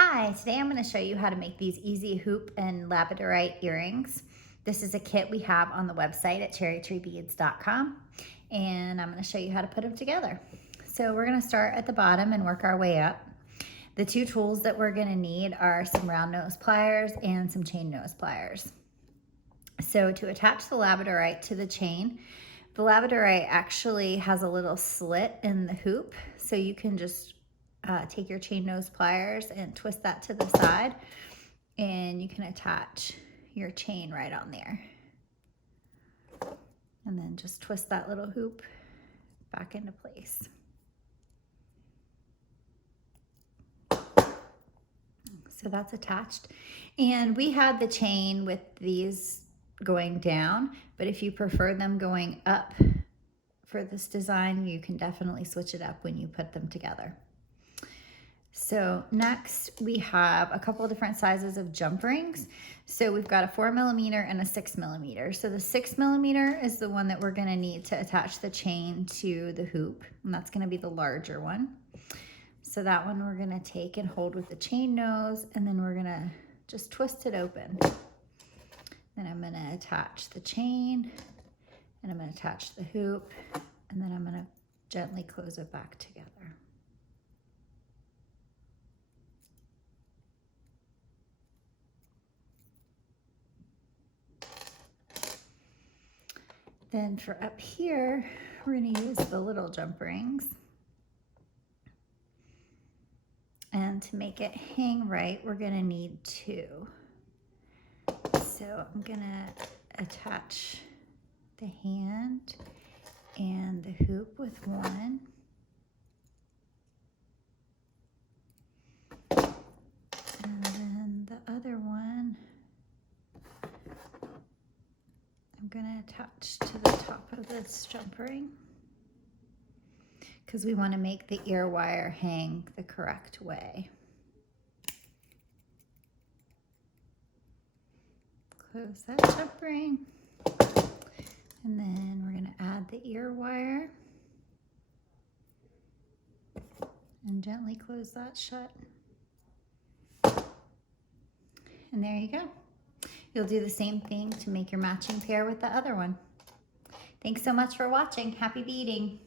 Hi, today I'm going to show you how to make these easy hoop and Labradorite earrings. This is a kit we have on the website at cherrytreebeads.com, and I'm going to show you how to put them together. So we're going to start at the bottom and work our way up. The two tools that we're going to need are some round nose pliers and some chain nose pliers. So to attach the Labradorite to the chain, the Labradorite actually has a little slit in the hoop, so you can just take your chain nose pliers and twist that to the side, and you can attach your chain right on there. And then just twist that little hoop back into place. So that's attached. And we had the chain with these going down, but if you prefer them going up for this design, you can definitely switch it up when you put them together. So next we have a couple of different sizes of jump rings. So we've got a 4mm and a 6mm. So the 6mm is the one that we're gonna need to attach the chain to the hoop, and that's gonna be the larger one. So that one we're gonna take and hold with the chain nose, and then we're gonna just twist it open. Then I'm gonna attach the chain, and I'm gonna attach the hoop, and then I'm gonna gently close it back together. Then for up here, we're gonna use the little jump rings. And to make it hang right, we're gonna need two. So I'm gonna attach the hand and the hoop with one. And then the other one, I'm gonna attach to the top of this jump ring, because we want to make the ear wire hang the correct way. Close that jump ring, and then we're going to add the ear wire and gently close that shut. And there you go. You'll do the same thing to make your matching pair with the other one. Thanks so much for watching. Happy beading.